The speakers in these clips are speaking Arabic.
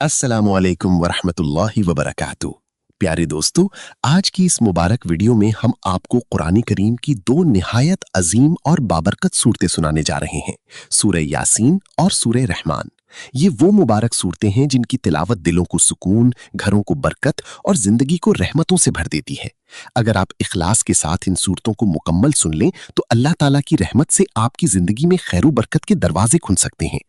अस्सलामु अलैकुम वरहमतुल्लाहि वबरकातुहू। प्यारे दोस्तों, आज की इस मुबारक वीडियो में हम आपको कुरान करीम की दो निहायत अजीम और बाबरकत सूरतें सुनाने जा रहे हैं, सूरह यासीन और सूरह रहमान। ये वो मुबारक सूरतें हैं जिनकी तिलावत दिलों को सुकून, घरों को बरकत और जिंदगी को रहमतों से भर देती है। अगर आप इखलास के साथ इन सूरतों को मुकम्मल सुन लें तो अल्लाह ताला की रहमत से आपकी जिंदगी में खैर बरकत के दरवाजे खुल सकते हैं।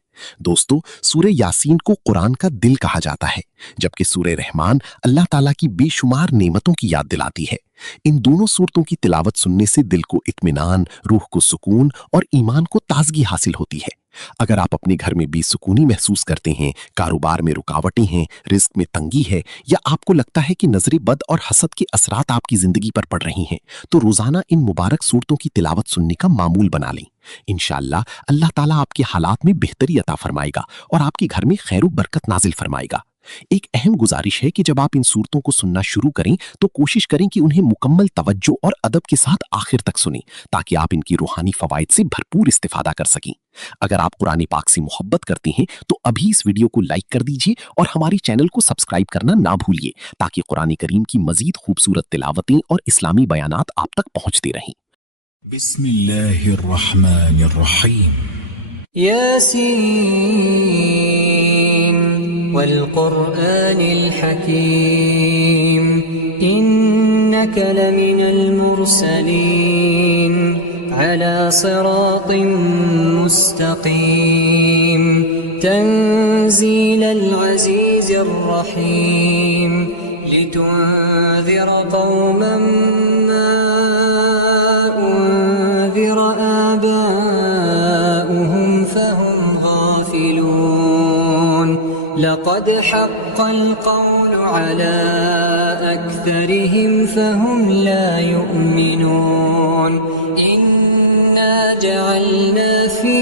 दोस्तों, सूरह यासीन को कुरान का दिल कहा जाता है, जबकि सूरह रहमान अल्लाह ताला की बेशुमार नेमतों की याद दिलाती है। इन दोनों सूरतों की तिलावत सुनने से दिल को इत्मीनान, रूह को सुकून और ईमान को ताजगी हासिल होती है। अगर आप अपने घर में बेसुकूनी महसूस करते हैं, कारोबार में रुकावटें हैं, रिस्क में तंगी है, या आपको लगता है कि नजरे बद और हसद के असरात आपकी जिंदगी पर पड़ रही हैं, तो रोजाना इन मुबारक सूरतों की तिलावत सुनने का मामूल बना लें। इंशाअल्लाह अल्लाह ताला आपके हालात में बेहतरी अता फरमाएगा और आपके घर में खैर बरकत नाजिल फरमाएगा। एक अहम गुजारिश है कि जब आप इन सूरतों को सुनना शुरू करें तो कोशिश करें कि उन्हें मुकम्मल तवज्जो और अदब के साथ आखिर तक सुनें, ताकि आप इनकी रूहानी फवाइद से भरपूर इस्तिफादा कर सकें। अगर आप कुरान पाक से मोहब्बत करते हैं तो अभी इस वीडियो को लाइक कर दीजिए और हमारे चैनल को सब्सक्राइब करना ना भूलिए, ताकि कुरान करीम की मजीद खूबसूरत तिलावतें और इस्लामी बयानात आप तक पहुंचते रहें। बिस्मिल्लाहिर्रहमानिर्रहीम। यासीन वल कुरआनिल हकीम इन्नका लमिनल मुरसलीन अला सिरातिम मुस्तकीम तंजीलल अज़ीज़िर रहीम लितुन्ज़िर कौमन لقد حق القول على أكثرهم فهم لا يؤمنون إنا جعلنا في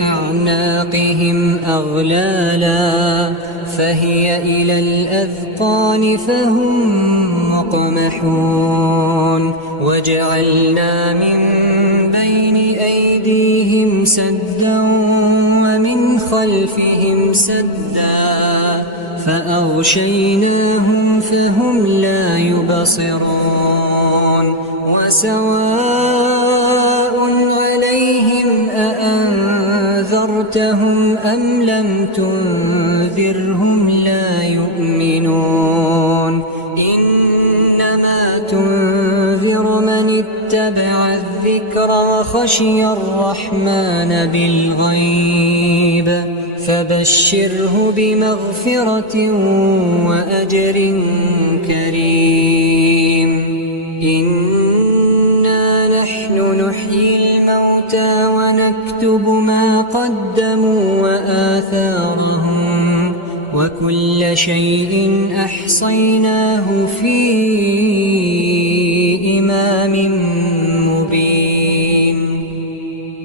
أعناقهم أغلالا فهي إلى الأذقان فهم مقمحون وجعلنا من بين أيديهم سدا ومن خلفهم سدا فأغشيناهم فهم لا يبصرون وسواء عليهم أأنذرتهم أم لم تنذرهم لا يؤمنون إنما تنذر من اتبع الذكر وخشي الرحمن بالغيب فبشره بمغفرة وأجر كريم إنا نحن نحيي الموتى ونكتب ما قدموا وآثارهم وكل شيء أحصيناه في إمام مبين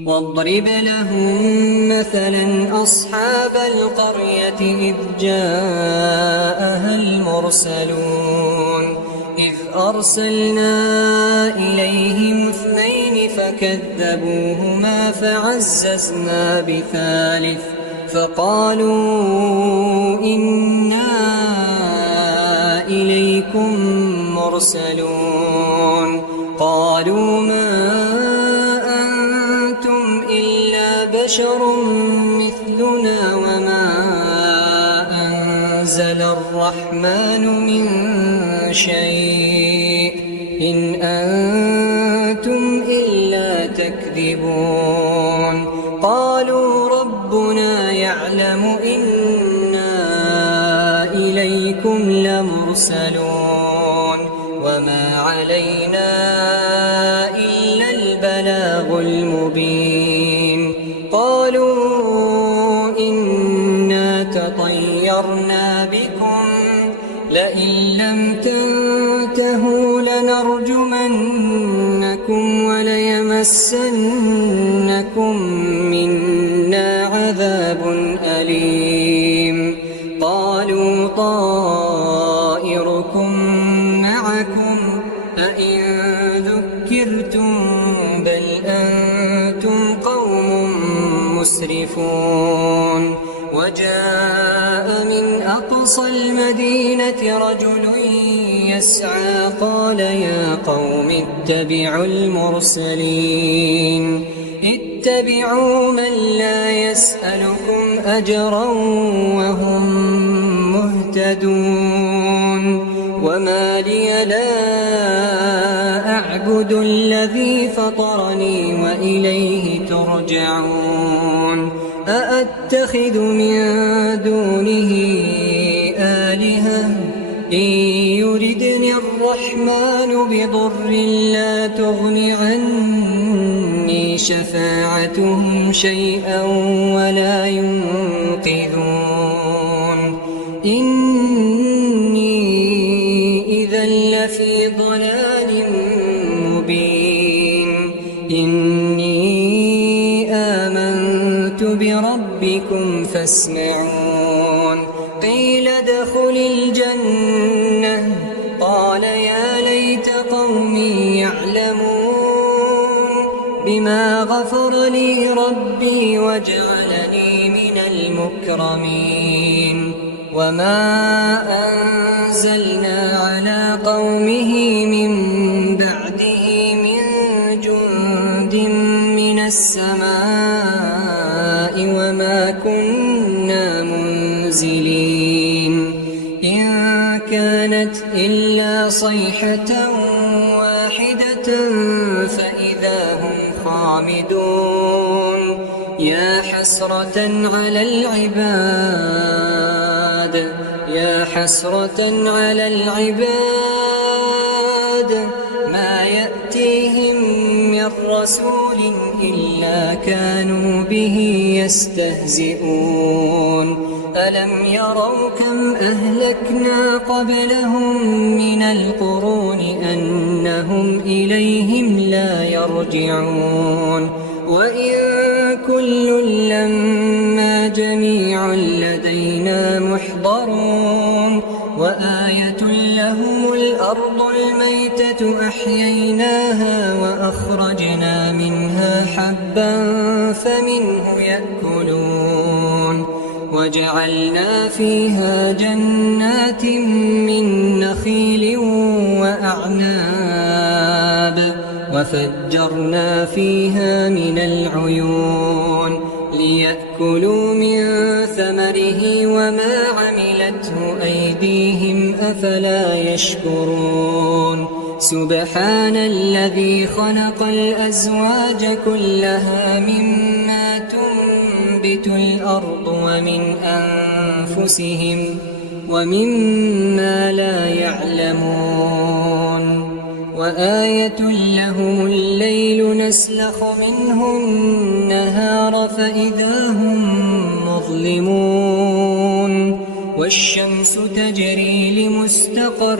واضرب لهم مثلا أصحاب القرية إذ جاءها المرسلون إذ أرسلنا إليهم اثنين فكذبوهما فعززنا بثالث فقالوا إنا إليكم مرسلون قالوا ما أنتم إلا بشر مثلنا وما أنزل الرحمن من شيء إن أنتم إلا تكذبون قالوا ربنا يعلم إنا إليكم لمرسلون وما علينا إلا البلاغ المبين قالوا إنا تطيرنا بكم لئن لم تنتهوا لنرجمنكم وليمسنكم منا عذاب أليم قالوا طائركم معكم أئن ذكرتم بل أنتم قوم مسرفون وجاءوا وجاء من أقصى المدينة رجل يسعى قال يا قوم اتبعوا المرسلين اتبعوا من لا يسألكم أجرا وهم مهتدون وما لي لا أعبد الذي فطرني وإليه ترجعون أأتخذ من دونه آلهة إن يردني الرحمن بضر لا تغن عني شفاعتهم شيئا ولا ينقذون إني إذا لفي ضلال مبين إني آمنت بربكم فاسمعون قيل ادخل الجنة قال يا ليت قومي يعلمون بما غفر لي ربي وجعلني من المكرمين وما أنزلنا على قومه من بعده من جند من السماء وما كنا منزلين إن كانت إلا صيحة واحدة فإذا هم خامدون يا حسرة على العباد يا حسرة على العباد ما يأتيهم من رسول إلا كانوا به يستهزئون ألم يروا كم أهلكنا قبلهم من القرون أنهم إليهم لا يرجعون وإن كل لما جميع لدينا محضرون وآية لهم الأرض الميتة أحييناها وأخرجنا منها حبا فمنه يأكلون وجعلنا فيها جنات من نخيل وأعناب وفجرنا فيها من العيون ليأكلوا من ثمره وما عملته أيديهم أفلا يشكرون سبحان الذي خلق الأزواج كلها مما تنبت الأرض ومن أنفسهم ومما لا يعلمون وآية لهم الليل نسلخ منه النهار فإذا هم مظلمون والشمس تجري لمستقر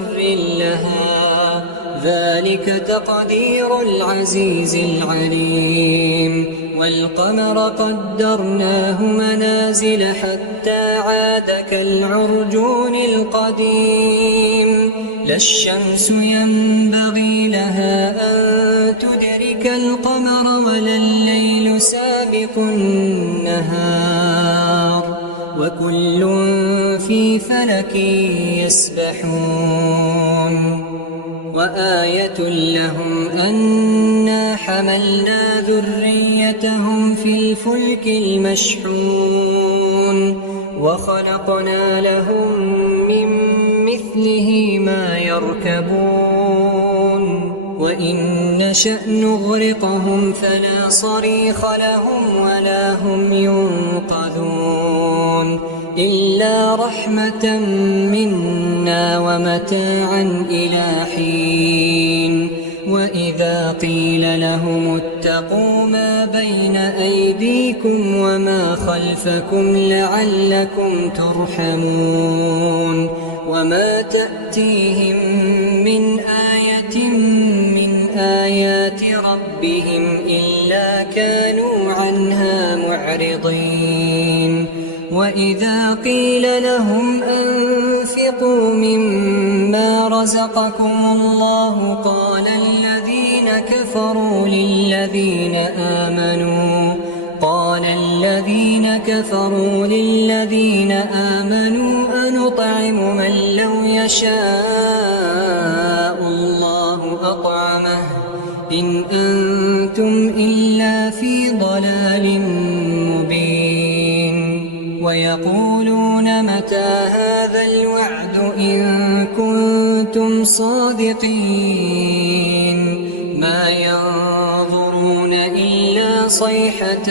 لها ذلك تقدير العزيز العليم والقمر قدرناه منازل حتى عاد كالعرجون القديم لا الشمس ينبغي لها أن تدرك القمر ولا الليل سابق النهار وكل في فلك يسبحون وآية لهم أنا حملنا ذريتهم في الفلك المشحون وخلقنا لهم من مثله ما يركبون وإن نشأ نغرقهم فلا صريخ لهم ولا هم ينقذون إلا رحمة منا ومتاعا إلى حين وإذا قيل لهم اتقوا ما بين أيديكم وما خلفكم لعلكم ترحمون وما تأتيهم من آية من آيات ربهم إلا كانوا عنها معرضين وإذا قيل لهم أنفقوا مما رزقكم الله قال الذين كفروا للذين آمنوا أنطعم من لو يشاء الله أطعمه إن أنتم إلا في ضلال مبين ويقولون متى هذا الوعد إن كنتم صادقين ما ينظرون إلا صيحة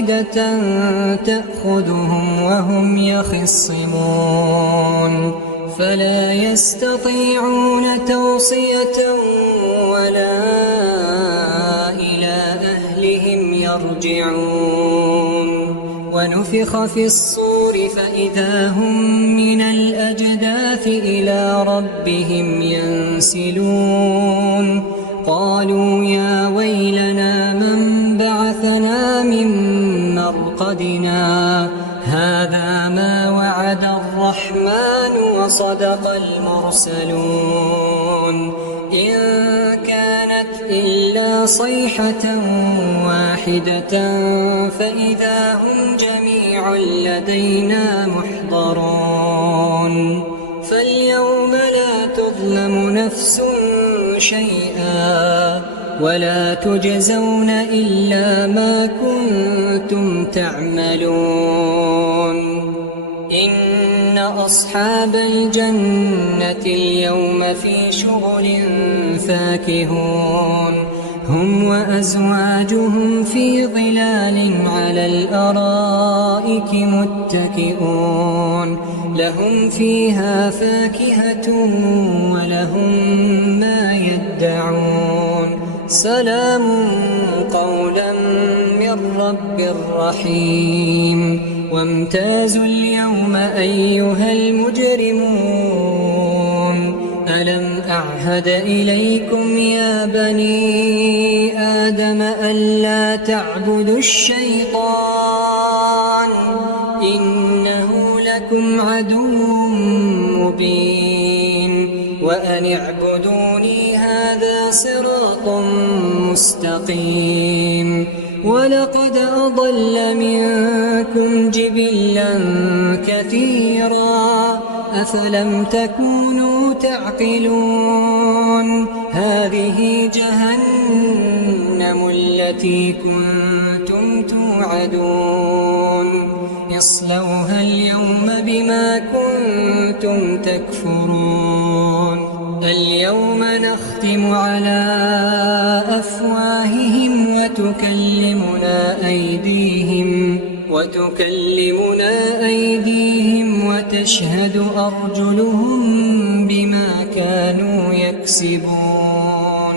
واحدة تأخذهم وهم يخصمون فلا يستطيعون توصية ولا إلى أهلهم يرجعون ونفخ في الصور فإذا هم من الأجداث إلى ربهم ينسلون قالوا يا ويلنا من بعثنا من مرقدنا هذا ما وعد الرحمن وصدق المرسلون إن كانت إلا صيحة واحدة فإذا هم جميع لدينا محضرون فاليوم لا تظلم نفس شيئا ولا تجزون إلا ما كنتم تعملون إن أصحاب الجنة اليوم في شغل فاكهون هم وأزواجهم في ظلال على الأرائك متكئون لهم فيها فاكهة ولهم ما يدعون سلام قولا من رب رحيم وامتازوا اليوم أيها المجرمون ألم أعهد إليكم يا بني آدم ألا تعبدوا الشيطان إنه لكم عدو مبين وأن اعبدوني هذا صراط مستقيم ولقد أضل منكم جبلا كثيرا أفلم تكونوا تعقلون هذه جهنم التي كنتم توعدون اصلوها اليوم بما كنتم تكفرون اليوم نختم على أفواههم وتكلمنا أيديهم وتشهد أرجلهم بما كانوا يكسبون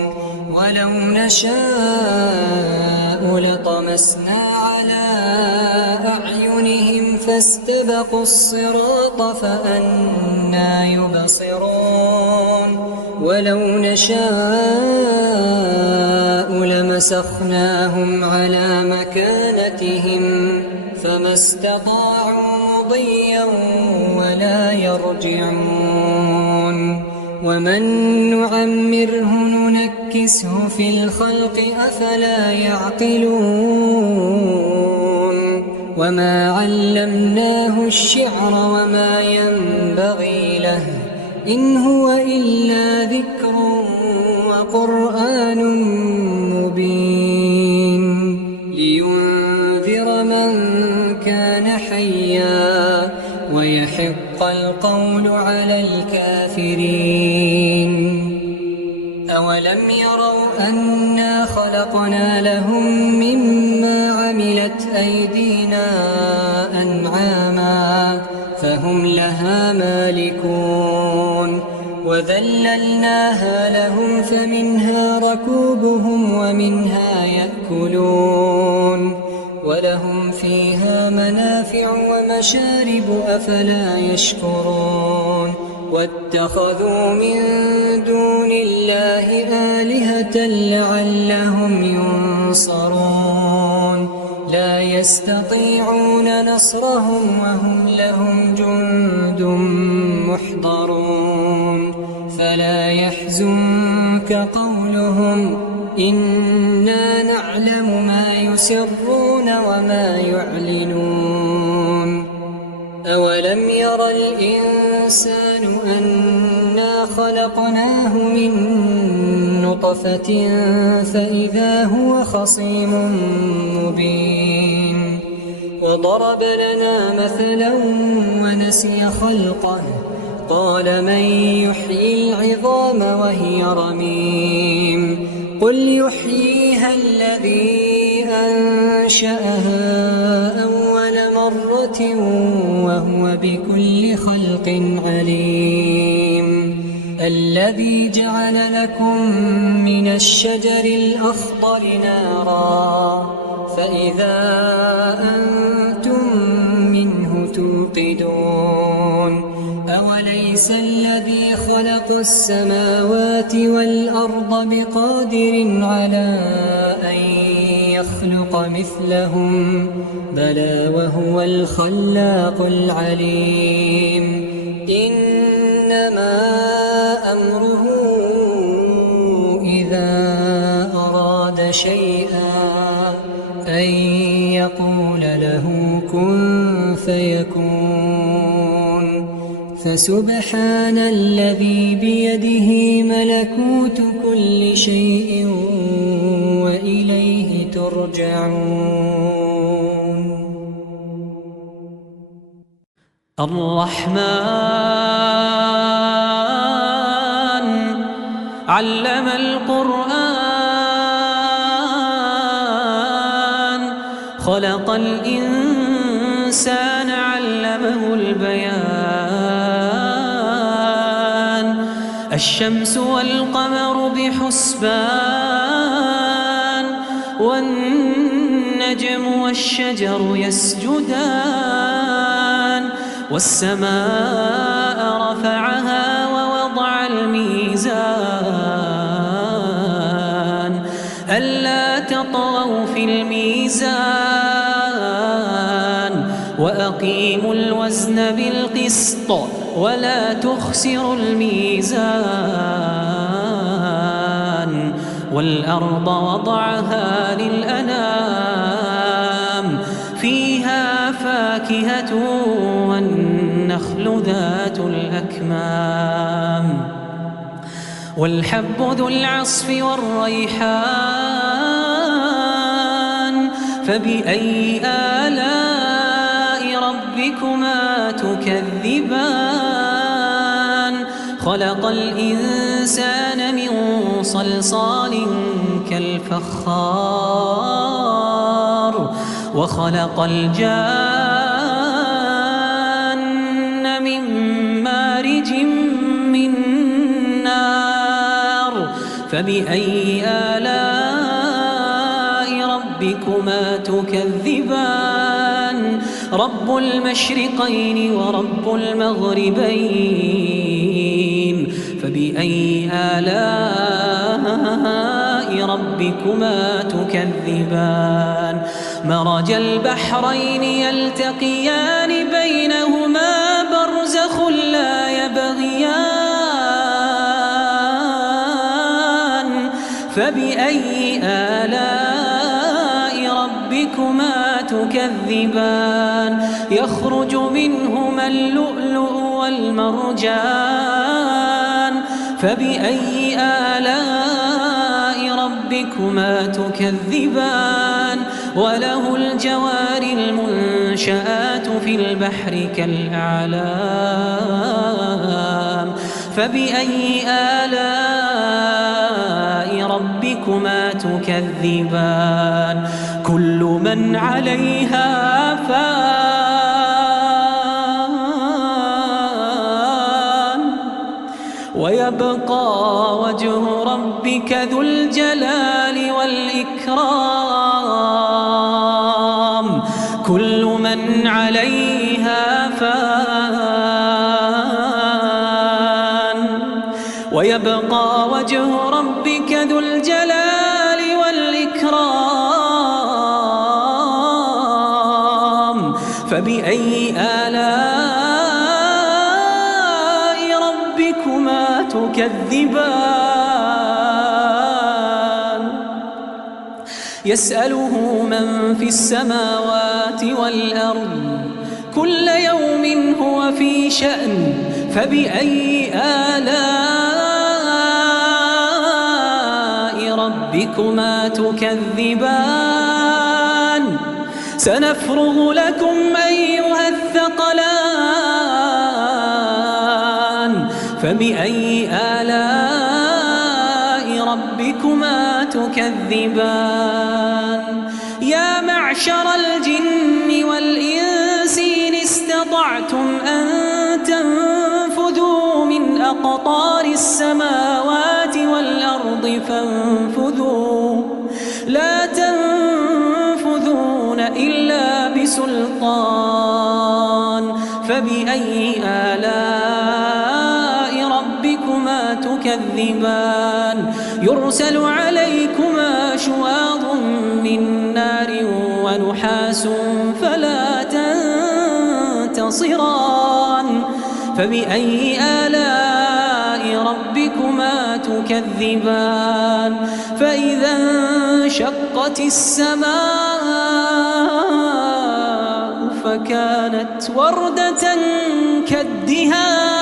ولو نشاء لطمسنا على أعينهم فاستبقوا الصراط فأنى يبصرون ولو نشاء لمسخناهم على مكانتهم فما استطاعوا مضيا ولا يرجعون ومن نعمره ننكسه في الخلق أفلا يعقلون وما علمناه الشعر وما ينبغي له إن هو إلا ذكر وقرآن مبين لينذر من كان حيا ويحق القول على الكافرين أولم يروا أنا خلقنا لهم مما عملت أيدينا أنعاما فهم لها مالكون وذللناها لهم فمنها ركوبهم ومنها يأكلون ولهم فيها منافع ومشارب أفلا يشكرون واتخذوا من دون الله آلهة لعلهم ينصرون لا يستطيعون نصرهم وهم لهم جند محضرون فلا يحزنك قولهم إنا نعلم ما يسرون وما يعلنون أولم ير الإنسان أنا خلقناه من نطفة فإذا هو خصيم مبين وضرب لنا مثلا ونسي خلقه قال من يحيي العظام وهي رميم قل يحييها الذي أنشأها أول مرة وهو بكل خلق عليم الذي جعل لكم من الشجر الأخضر نارا فإذا أنتم منه توقدون أوليس الذي خلق السماوات والأرض بقادر على أن يخلق مثلهم بلى وهو الخلاق العليم إنما أمره إذا أراد شيئا أن يقول له كن فيكون فسبحان الذي بيده ملكوت كل شيء وإليه ترجعون. الرحمن علم القرآن خلق الإنسان علمه البيان الشمس والقمر بحسبان والنجم والشجر يسجدان والسماء رفعها ووضع الميزان ألا تطغوا في الميزان وأقيموا الوزن بالقسط ولا تخسروا الميزان والأرض وضعها للأنام فيها فاكهة والنخل ذات الأكمام والحب ذو العصف والريحان فبأي آلاء ربكما تكذبان خلق الإنسان من صلصال كالفخار وخلق الجان من مارج من نار فبأي آلاء ربكما تكذبان رب المشرقين ورب المغربين فبأي آلاء ربكما تكذبان مرج البحرين يلتقيان بينهما برزخ لا يبغيان فبأي آلاء ربكما تكذبان يخرج منهما اللؤلؤ والمرجان فبأي آلاء ربكما تكذبان وله الجوار المنشآت في البحر كالأعلام فبأي آلاء ربكما تكذبان كل من عليها فان ويبقى وجه ربك ذو الجلال والإكرام كل من عليها فان ويبقى وجه ربك ذو الجلال والإكرام فبأي آلاء ربكما تكذبان يسأله من في السماوات والأرض كل يوم هو في شأن فبأي آلاء ربكما تكذبان سنفرغ لكم أيها الثقلان فبأي آلاء ربكما تكذبان يا معشر الجن والإنس إن استطعتم أن تنفذوا من أقطار السماوات والأرض فانفذوا لا تنفذون إلا بسلطان فبأي آلاء ربكما تكذبان يرسل عليكما شواظ من نار ونحاس فلا تنتصران فبأي آلاء ربكما تكذبان فإذا انشقت السماء فكانت وردة كالدهان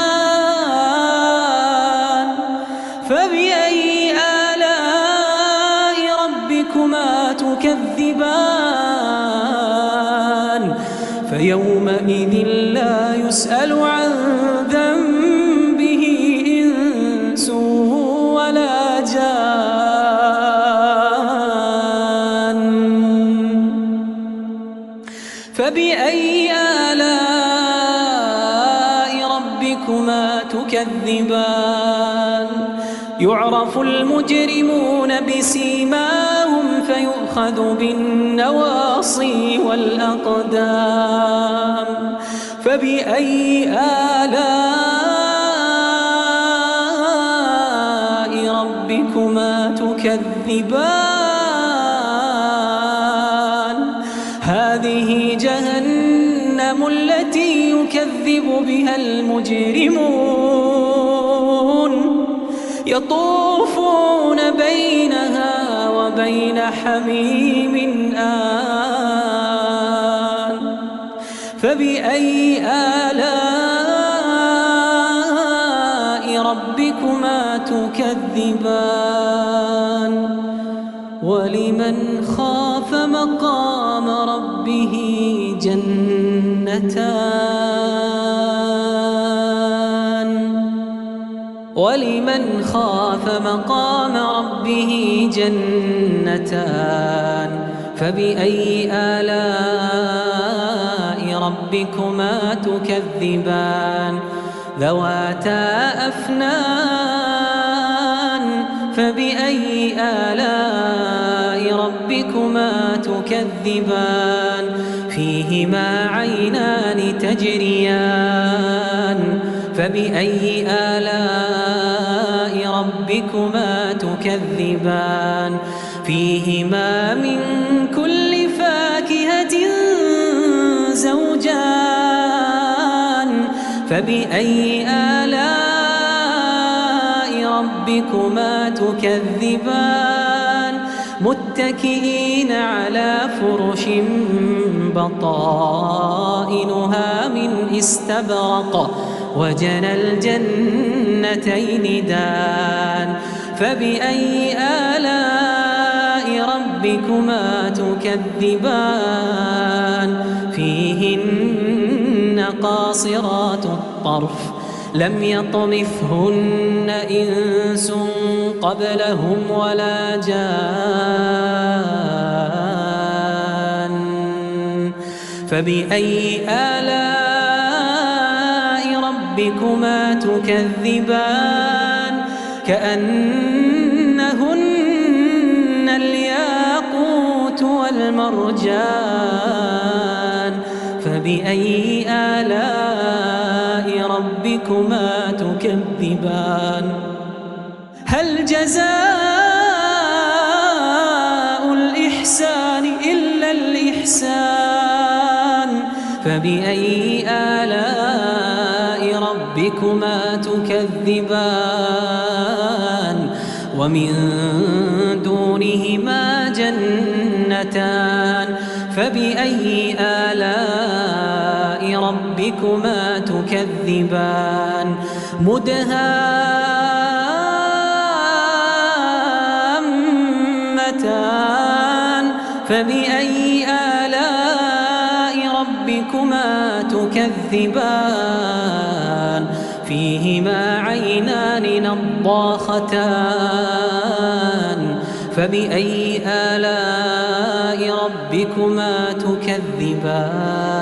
فبأي آلاء ربكما تكذبان فيومئذ لا يسأل عن ذنبه إنس ولا جان فبأي آلاء ربكما تكذبان يعرف المجرمون بسيماهم فيؤخذ بالنواصي والأقدام فبأي آلاء ربكما تكذبان هذه جهنم التي يكذب بها المجرمون يطوفون بينها وبين حميم آن فبأي آلاء ربكما تكذبان ولمن خاف مقام ربه ولمن خاف مقام ربه جنتان فبأي آلاء ربكما تكذبان ذواتا أفنان فبأي آلاء ربكما تكذبان فيهما عينان تجريان فبأي آلاء ربكما تكذبان فيهما من كل فاكهة زوجان فبأي آلاء ربكما تكذبان متكئين على فرش بطائنها من استبرق وجنى الجنتين دان فبأي آلاء ربكما تكذبان فيهن قاصرات الطرف لم يطمثهن إنس قبلهم ولا جان فبأي آلاء ربكما تكذبان كأنهن الياقوت والمرجان فبأي آلاء ربكما تكذبان هل جزاء الإحسان إلا الإحسان فبأي آلاء ربكما تكذبان ومن دونهما جنتان فبأي آلاء ربكما تكذبان مدهامتان فبأي آلاء ربكما تكذبان فيهما عينان نضاختان فبأي آلاء ربكما تكذبان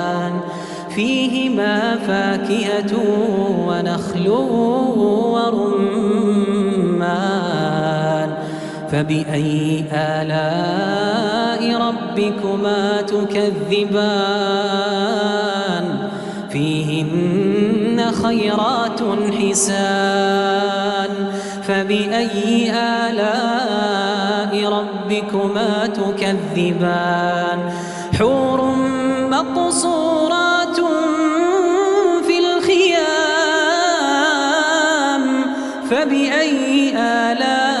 فيهما فاكهة ونخل ورمان فبأي آلاء ربكما تكذبان فيهن خيرات حسان فبأي آلاء ربكما تكذبان حور مقصورات في الخيام فبأي آلاء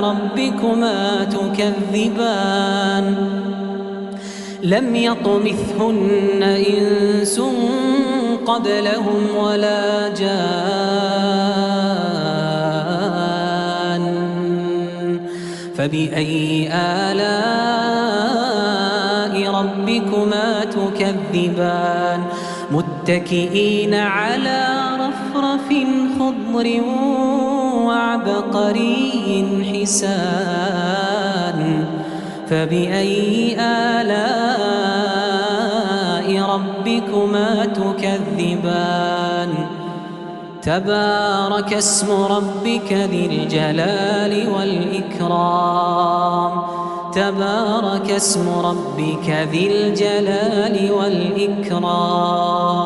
ربكما تكذبان لم يطمثهن إنس قبلهم ولا جان فبأي آلاء ربكما تكذبان متكئين على رفرف خضر وعبقري حسان فبأي آلاء ربكما تكذبان تبارك اسم ربك ذي الجلال والإكرام تبارك اسم ربك ذي الجلال والإكرام